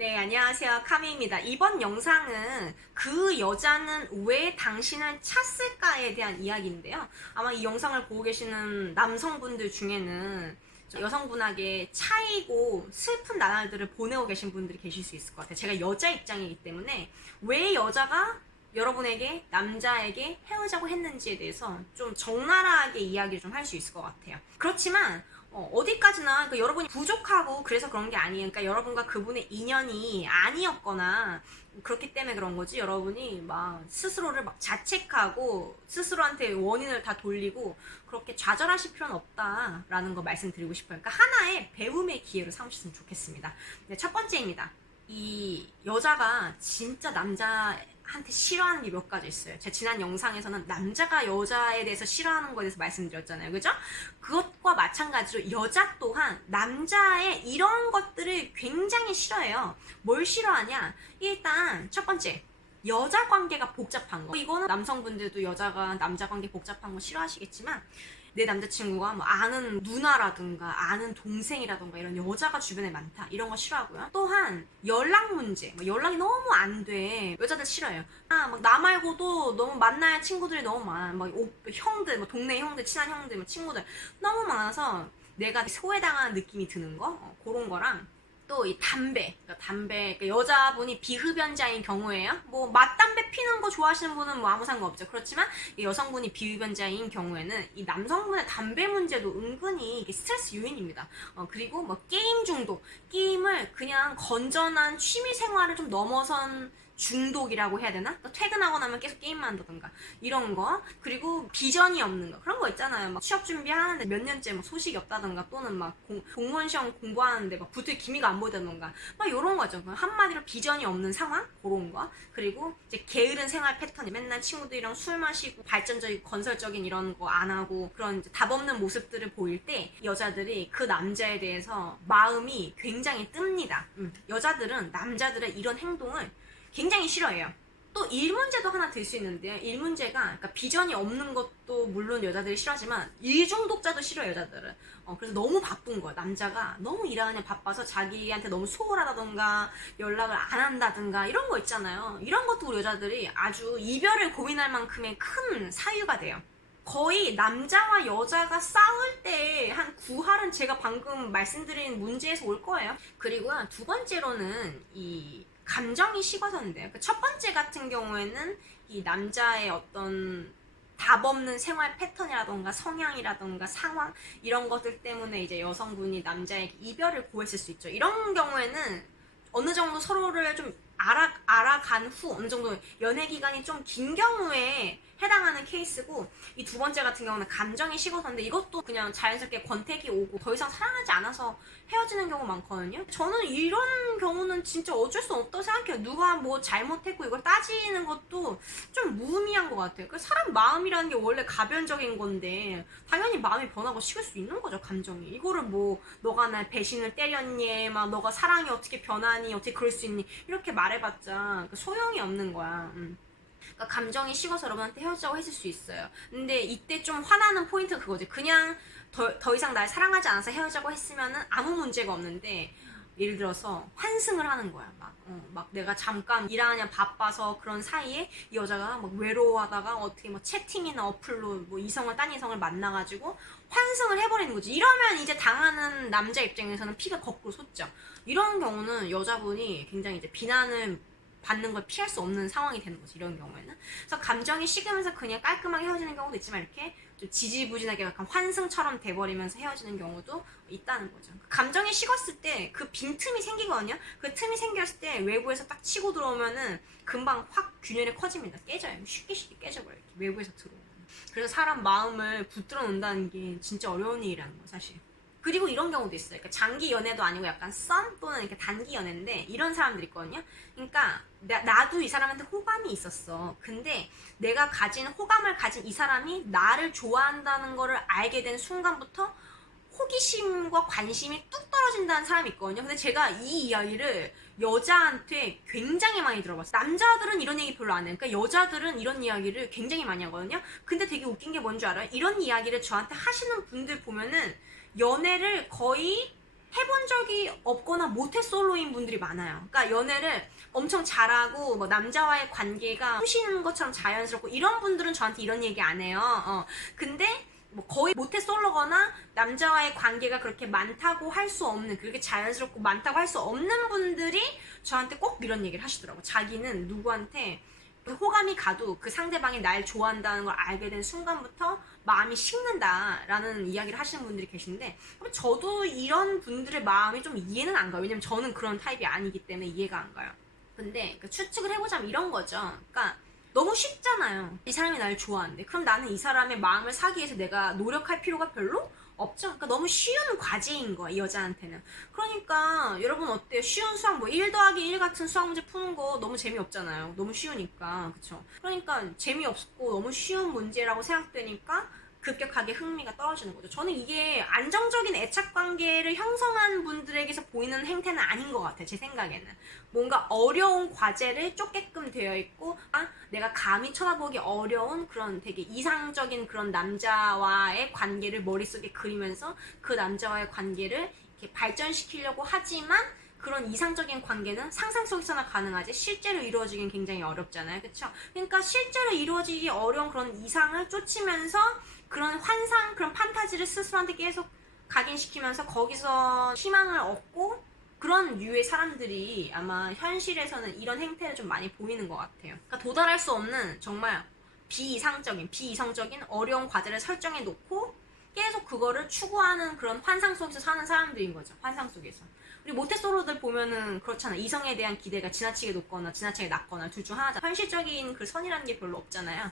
네, 안녕하세요. 카미입니다. 이번 영상은 그 여자는 왜 당신을 찼을까에 대한 이야기인데요. 아마 이 영상을 보고 계시는 남성분들 중에는 여성분에게 차이고 슬픈 나날들을 보내고 계신 분들이 계실 수 있을 것 같아요. 제가 여자 입장이기 때문에 왜 여자가 여러분에게, 남자에게 헤어지자고 했는지에 대해서 좀 적나라하게 이야기를 좀 할 수 있을 것 같아요. 그렇지만 어디까지나 여러분이 부족하고 그래서 그런 게 아니에요. 그러니까 여러분과 그분의 인연이 아니었거나 그렇기 때문에 그런 거지. 여러분이 막 스스로를 막 자책하고 스스로한테 원인을 다 돌리고 그렇게 좌절하실 필요는 없다라는 거 말씀드리고 싶어요. 그러니까 하나의 배움의 기회로 삼으셨으면 좋겠습니다. 네, 첫 번째입니다. 이 여자가 진짜 남자한테 싫어하는 게 몇 가지 있어요. 제 지난 영상에서는 남자가 여자에 대해서 싫어하는 거에 대해서 말씀드렸잖아요. 그죠? 그것과 마찬가지로 여자 또한 남자의 이런 것들을 굉장히 싫어해요. 뭘 싫어하냐? 일단 첫 번째, 여자 관계가 복잡한 거. 이거는 남성분들도 여자가 남자 관계 복잡한 거 싫어하시겠지만 내 남자친구가 뭐 아는 누나라든가 아는 동생이라든가 이런 여자가 주변에 많다 이런 거 싫어하고요. 또한 연락 문제, 뭐 연락이 너무 안 돼. 여자들 싫어요. 막 나 말고도 너무 만나야 할 친구들이 너무 많아. 막 형들, 뭐 동네 형들, 친한 형들, 뭐 친구들 너무 많아서 내가 소외당하는 느낌이 드는 거, 그런 거랑 또 이 담배, 그러니까 여자분이 비흡연자인 경우에요. 뭐 맞담배 피는 거 좋아하시는 분은 뭐 아무 상관없죠. 그렇지만 여성분이 비흡연자인 경우에는 이 남성분의 담배 문제도 은근히 이게 스트레스 요인입니다. 그리고 뭐 게임 중독, 게임을 그냥 건전한 취미 생활을 좀 넘어선 중독이라고 해야 되나? 퇴근하고 나면 계속 게임만 한다던가 이런 거. 그리고 비전이 없는 거, 그런 거 있잖아요. 막 취업 준비하는데 몇 년째 막 소식이 없다던가, 또는 막 공무원 시험 공부하는데 막 붙을 기미가 안 보이다던가, 막 이런 거죠. 한마디로 비전이 없는 상황, 그런 거. 그리고 이제 게으른 생활 패턴이 맨날 친구들이랑 술 마시고 발전적이고 건설적인 이런 거 안 하고 그런 이제 답 없는 모습들을 보일 때 여자들이 그 남자에 대해서 마음이 굉장히 뜹니다. 여자들은 남자들의 이런 행동을 굉장히 싫어해요. 또 일 문제도 하나 들 수 있는데요. 일 문제가, 그러니까 비전이 없는 것도 물론 여자들이 싫어하지만 일 중독자도 싫어요, 여자들은. 그래서 너무 바쁜 거야. 남자가 너무 일하느냐 바빠서 자기한테 너무 소홀하다던가 연락을 안 한다든가 이런 거 있잖아요. 이런 것도 우리 여자들이 아주 이별을 고민할 만큼의 큰 사유가 돼요. 거의 남자와 여자가 싸울 때 한 9할은 제가 방금 말씀드린 문제에서 올 거예요. 그리고 두 번째로는 이 감정이 식어서인데요. 첫 번째 같은 경우에는 이 남자의 어떤 답 없는 생활 패턴이라던가 성향이라던가 상황 이런 것들 때문에 이제 여성분이 남자에게 이별을 고했을 수 있죠. 이런 경우에는 어느 정도 서로를 좀 알아간 후 어느 정도 연애 기간이 좀 긴 경우에 해당하는 케이스고, 이 두 번째 같은 경우는 감정이 식어서인데 이것도 그냥 자연스럽게 권태기 오고 더 이상 사랑하지 않아서 헤어지는 경우 많거든요. 저는 이런 경우는 진짜 어쩔 수 없다고 생각해요. 누가 뭐 잘못했고 이걸 따지는 것도 좀 무의미한 것 같아요. 사람 마음이라는 게 원래 가변적인 건데 당연히 마음이 변하고 식을 수 있는 거죠, 감정이. 이거를 뭐 너가 날 배신을 때렸니, 막 너가 사랑이 어떻게 변하니, 어떻게 그럴 수 있니 이렇게 말해봤자 소용이 없는 거야. 감정이 식어서 여러분한테 헤어지자고 했을 수 있어요. 근데 이때 좀 화나는 포인트가 그거지. 그냥 더 이상 날 사랑하지 않아서 헤어지자고 했으면은 아무 문제가 없는데, 예를 들어서 환승을 하는 거야. 막 내가 잠깐 일하냐 바빠서 그런 사이에 이 여자가 막 외로워하다가 어떻게 뭐 채팅이나 어플로 뭐 딴 이성을 만나가지고 환승을 해버리는 거지. 이러면 이제 당하는 남자 입장에서는 피가 거꾸로 솟죠. 이런 경우는 여자분이 굉장히 이제 비난을 받는 걸 피할 수 없는 상황이 되는 거지, 이런 경우에는. 그래서 감정이 식으면서 그냥 깔끔하게 헤어지는 경우도 있지만 이렇게 좀 지지부진하게 약간 환승처럼 돼버리면서 헤어지는 경우도 있다는 거죠. 감정이 식었을 때 그 빈틈이 생기거든요. 그 틈이 생겼을 때 외부에서 딱 치고 들어오면은 금방 확 균열이 커집니다. 깨져요. 쉽게 깨져버려요, 이렇게 외부에서 들어오면. 그래서 사람 마음을 붙들어 놓는다는 게 진짜 어려운 일이라는 거, 사실. 그리고 이런 경우도 있어요. 그러니까 장기 연애도 아니고 약간 썸 또는 이렇게 단기 연애인데 이런 사람들 있거든요. 그러니까 나도 이 사람한테 호감이 있었어. 근데 내가 가진 호감을 가진 이 사람이 나를 좋아한다는 거를 알게 된 순간부터 호기심과 관심이 뚝 떨어진다는 사람이 있거든요. 근데 제가 이 이야기를 여자한테 굉장히 많이 들어봤어요. 남자들은 이런 얘기 별로 안 해요. 그러니까 여자들은 이런 이야기를 굉장히 많이 하거든요. 근데 되게 웃긴 게 뭔지 알아요? 이런 이야기를 저한테 하시는 분들 보면은 연애를 거의 해본 적이 없거나 모태솔로인 분들이 많아요. 그러니까 연애를 엄청 잘하고 뭐 남자와의 관계가 푸시는 것처럼 자연스럽고 이런 분들은 저한테 이런 얘기 안 해요. 근데 뭐 거의 모태솔로거나 남자와의 관계가 그렇게 많다고 할 수 없는, 그렇게 자연스럽고 많다고 할 수 없는 분들이 저한테 꼭 이런 얘기를 하시더라고. 자기는 누구한테 호감이 가도 그 상대방이 날 좋아한다는 걸 알게 된 순간부터 마음이 식는다라는 이야기를 하시는 분들이 계신데, 저도 이런 분들의 마음이 좀 이해는 안 가요. 왜냐면 저는 그런 타입이 아니기 때문에 이해가 안 가요. 근데 추측을 해보자면 이런 거죠. 그러니까 너무 쉽잖아요. 이 사람이 날 좋아하는데 그럼 나는 이 사람의 마음을 사기 위해서 내가 노력할 필요가 별로 없죠. 그러니까 너무 쉬운 과제인 거야, 이 여자한테는. 그러니까 여러분 어때요? 쉬운 수학, 뭐 1 더하기 1 같은 수학 문제 푸는 거 너무 재미없잖아요. 너무 쉬우니까. 그쵸? 그러니까 재미없고 너무 쉬운 문제라고 생각되니까 급격하게 흥미가 떨어지는 거죠. 저는 이게 안정적인 애착관계를 형성한 분들에게서 보이는 행태는 아닌 것 같아요. 제 생각에는. 뭔가 어려운 과제를 쫓게끔 되어 있고, 내가 감히 쳐다보기 어려운 그런 되게 이상적인 그런 남자와의 관계를 머릿속에 그리면서 그 남자와의 관계를 이렇게 발전시키려고 하지만, 그런 이상적인 관계는 상상 속에서나 가능하지 실제로 이루어지긴 굉장히 어렵잖아요. 그쵸? 그러니까 실제로 이루어지기 어려운 그런 이상을 쫓으면서 그런 환상, 그런 판타지를 스스로한테 계속 각인시키면서 거기서 희망을 얻고, 그런 유의 사람들이 아마 현실에서는 이런 행태를 좀 많이 보이는 것 같아요. 그러니까 도달할 수 없는 정말 비이성적인 어려운 과제를 설정해 놓고 계속 그거를 추구하는 그런 환상 속에서 사는 사람들인 거죠. 환상 속에서. 우리 모태솔로들 보면은 그렇잖아. 이성에 대한 기대가 지나치게 높거나 지나치게 낮거나 둘 중 하나잖아. 현실적인 그 선이라는 게 별로 없잖아요.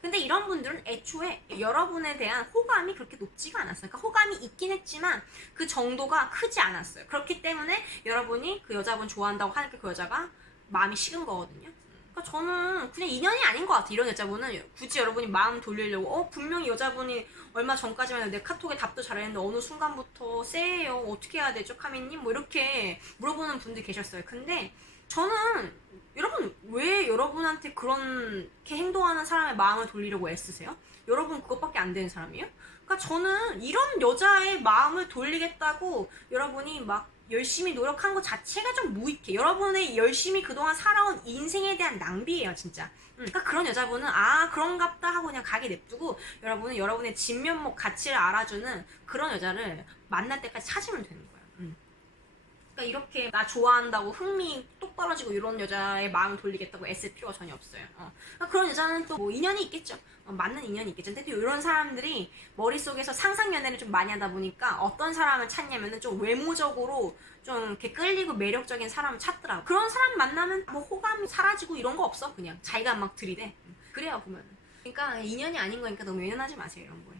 근데 이런 분들은 애초에 여러분에 대한 호감이 그렇게 높지가 않았어요. 그러니까 호감이 있긴 했지만 그 정도가 크지 않았어요. 그렇기 때문에 여러분이 그 여자분 좋아한다고 하니까 그 여자가 마음이 식은 거거든요. 그러니까 저는 그냥 인연이 아닌 것 같아요. 이런 여자분은 굳이 여러분이 마음 돌리려고 분명히 여자분이 얼마 전까지만 해도 내 카톡에 답도 잘했는데 어느 순간부터 쎄해요. 어떻게 해야 되죠, 카미님? 뭐 이렇게 물어보는 분들이 계셨어요. 근데 저는 여러분 왜 여러분한테 그렇게 행동하는 사람의 마음을 돌리려고 애쓰세요? 여러분 그것밖에 안 되는 사람이에요? 그러니까 저는 이런 여자의 마음을 돌리겠다고 여러분이 막 열심히 노력한 것 자체가 좀 무익해. 여러분의 열심히 그동안 살아온 인생에 대한 낭비예요, 진짜. 그러니까 그런 여자분은 그런갑다 하고 그냥 가게 냅두고 여러분은 여러분의 진면목 가치를 알아주는 그런 여자를 만날 때까지 찾으면 되는 거예요. 그러니까 이렇게 나 좋아한다고 흥미 똑 떨어지고 이런 여자의 마음을 돌리겠다고 애쓸 필요가 전혀 없어요. 그러니까 그런 여자는 또 뭐 인연이 있겠죠. 맞는 인연이 있겠죠. 근데 또 이런 사람들이 머릿속에서 상상 연애를 좀 많이 하다 보니까 어떤 사람을 찾냐면은 좀 외모적으로 좀 이렇게 끌리고 매력적인 사람을 찾더라고. 그런 사람 만나면 뭐 호감 사라지고 이런 거 없어. 그냥 자기가 막 들이대. 그래요, 보면은. 그러니까 인연이 아닌 거니까 너무 연연하지 마세요, 이런 거에.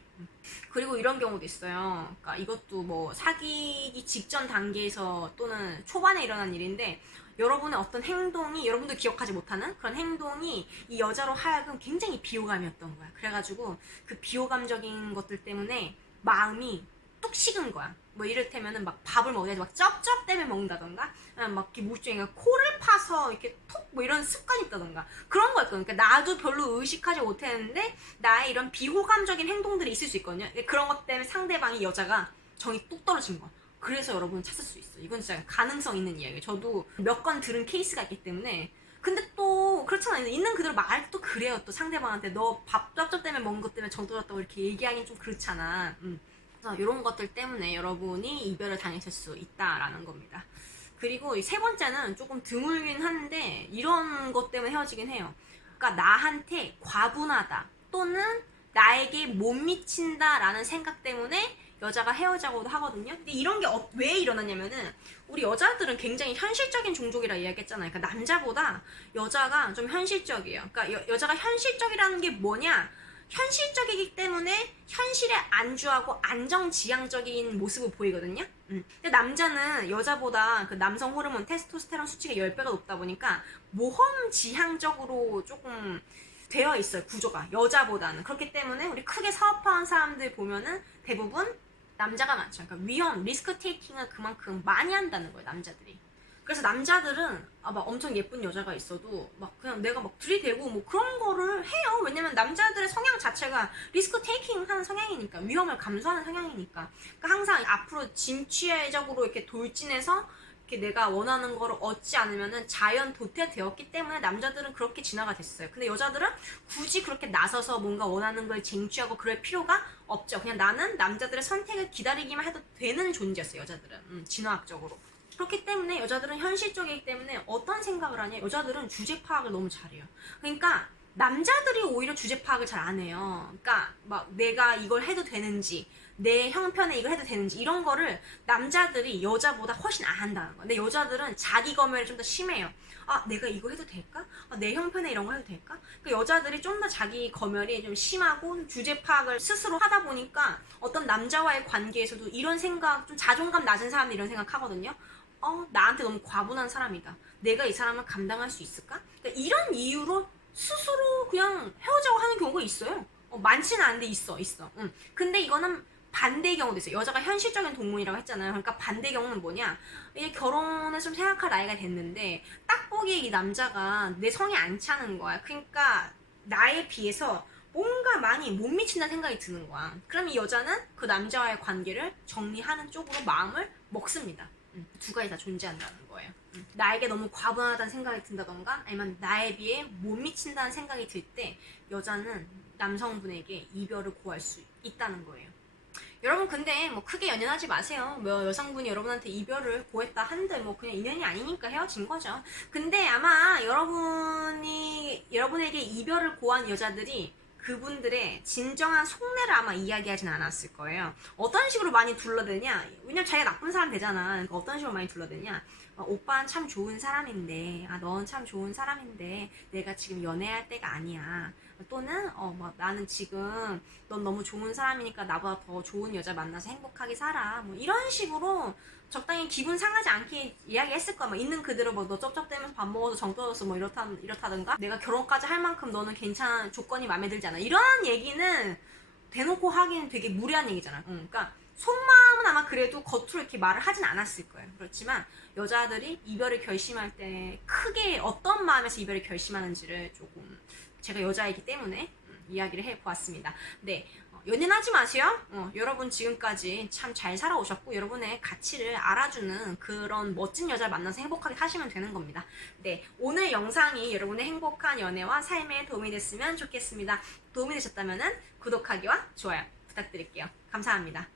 그리고 이런 경우도 있어요. 그러니까 이것도 뭐 사귀기 직전 단계에서 또는 초반에 일어난 일인데, 여러분의 어떤 행동이 여러분도 기억하지 못하는 그런 행동이 이 여자로 하여금 굉장히 비호감이었던 거야. 그래가지고 그 비호감적인 것들 때문에 마음이 뚝 식은 거야. 뭐 이를테면은 막 밥을 먹어야지 막 쩝쩝 때문에 먹는다던가, 막 이렇게 무중에 코를 파서 이렇게 톡 뭐 이런 습관이 있다던가 그런 거였거든. 그러니까 나도 별로 의식하지 못했는데 나의 이런 비호감적인 행동들이 있을 수 있거든요. 근데 그런 것 때문에 상대방이 여자가 정이 뚝 떨어진 거야. 그래서 여러분 찾을 수 있어. 이건 진짜 가능성 있는 이야기예요. 저도 몇 건 들은 케이스가 있기 때문에. 근데 또 그렇잖아요. 있는 그대로 말도 또 그래요. 또 상대방한테 너 밥 쩝쩝 때문에 먹은 것 때문에 정 떨어졌다고 이렇게 얘기하기는 좀 그렇잖아. 그래서 이런 것들 때문에 여러분이 이별을 당하실 수 있다라는 겁니다. 그리고 이 세 번째는 조금 드물긴 한데 이런 것 때문에 헤어지긴 해요. 그러니까 나한테 과분하다 또는 나에게 못 미친다라는 생각 때문에 여자가 헤어자고도 하거든요. 근데 이런 게 왜 일어나냐면은 우리 여자들은 굉장히 현실적인 종족이라 이야기했잖아요. 그러니까 남자보다 여자가 좀 현실적이에요. 그러니까 여자가 현실적이라는 게 뭐냐? 현실적이기 때문에 현실에 안주하고 안정지향적인 모습을 보이거든요. 근데 남자는 여자보다 그 남성 호르몬 테스토스테론 수치가 10배가 높다 보니까 모험지향적으로 조금 되어 있어요, 구조가. 여자보다는. 그렇기 때문에 우리 크게 사업하는 사람들 보면은 대부분 남자가 많죠. 그러니까 위험, 리스크 테이킹을 그만큼 많이 한다는 거예요, 남자들이. 그래서 남자들은 막 엄청 예쁜 여자가 있어도 막 그냥 내가 막 들이대고 뭐 그런 거를 해요. 왜냐면 남자들의 성향 자체가 리스크 테이킹 하는 성향이니까, 위험을 감수하는 성향이니까. 그러니까 항상 앞으로 진취적으로 이렇게 돌진해서 이렇게 내가 원하는 거를 얻지 않으면은 자연 도태되었기 때문에 남자들은 그렇게 진화가 됐어요. 근데 여자들은 굳이 그렇게 나서서 뭔가 원하는 걸 쟁취하고 그럴 필요가 없죠. 그냥 나는 남자들의 선택을 기다리기만 해도 되는 존재였어요, 여자들은. 진화학적으로. 그렇기 때문에 여자들은 현실적이기 때문에 어떤 생각을 하냐, 여자들은 주제 파악을 너무 잘해요. 그러니까 남자들이 오히려 주제 파악을 잘 안 해요. 그러니까 막 내가 이걸 해도 되는지, 내 형편에 이걸 해도 되는지, 이런 거를 남자들이 여자보다 훨씬 안 한다는 거예요. 근데 여자들은 자기 검열이 좀 더 심해요. 아, 내가 이거 해도 될까? 아, 내 형편에 이런 거 해도 될까? 그러니까 여자들이 좀 더 자기 검열이 좀 심하고 주제 파악을 스스로 하다 보니까 어떤 남자와의 관계에서도 이런 생각, 좀 자존감 낮은 사람들이 이런 생각 하거든요. 나한테 너무 과분한 사람이다. 내가 이 사람을 감당할 수 있을까? 그러니까 이런 이유로 스스로 그냥 헤어지고 하는 경우가 있어요. 많지는 않은데 있어. 근데 이거는 반대의 경우도 있어요. 여자가 현실적인 동물이라고 했잖아요. 그러니까 반대의 경우는 뭐냐? 이게 결혼을 좀 생각할 나이가 됐는데 딱 보기에 이 남자가 내 성에 안 차는 거야. 그러니까 나에 비해서 뭔가 많이 못 미친다는 생각이 드는 거야. 그럼 이 여자는 그 남자와의 관계를 정리하는 쪽으로 마음을 먹습니다. 두 가지 다 존재한다는 거예요. 나에게 너무 과분하다는 생각이 든다던가 아니면 나에 비해 못 미친다는 생각이 들 때 여자는 남성분에게 이별을 고할 수 있다는 거예요. 여러분 근데 뭐 크게 연연하지 마세요. 뭐 여성분이 여러분한테 이별을 고했다 한들 뭐 그냥 인연이 아니니까 헤어진 거죠. 근데 아마 여러분에게 이별을 고한 여자들이 그분들의 진정한 속내를 아마 이야기하진 않았을 거예요. 어떤 식으로 많이 둘러대냐? 왜냐면 자기가 나쁜 사람 되잖아. 그러니까 어떤 식으로 많이 둘러대냐? 오빠는 참 좋은 사람인데, 넌 참 좋은 사람인데, 내가 지금 연애할 때가 아니야. 또는, 나는 지금, 넌 너무 좋은 사람이니까 나보다 더 좋은 여자 만나서 행복하게 살아. 뭐, 이런 식으로 적당히 기분 상하지 않게 이야기했을 거야. 뭐, 있는 그대로 너 쩝쩝대면서 밥 먹어도 정 떨어졌어. 뭐, 이렇다든가. 내가 결혼까지 할 만큼 너는 괜찮은 조건이 마음에 들지 않아. 이런 얘기는 대놓고 하기는 되게 무리한 얘기잖아. 그러니까, 속마음은 아마 그래도 겉으로 이렇게 말을 하진 않았을 거예요. 그렇지만 여자들이 이별을 결심할 때 크게 어떤 마음에서 이별을 결심하는지를 조금 제가 여자이기 때문에 이야기를 해보았습니다. 네, 연연하지 마세요. 여러분 지금까지 참 잘 살아오셨고 여러분의 가치를 알아주는 그런 멋진 여자를 만나서 행복하게 사시면 되는 겁니다. 네, 오늘 영상이 여러분의 행복한 연애와 삶에 도움이 됐으면 좋겠습니다. 도움이 되셨다면 구독하기와 좋아요 부탁드릴게요. 감사합니다.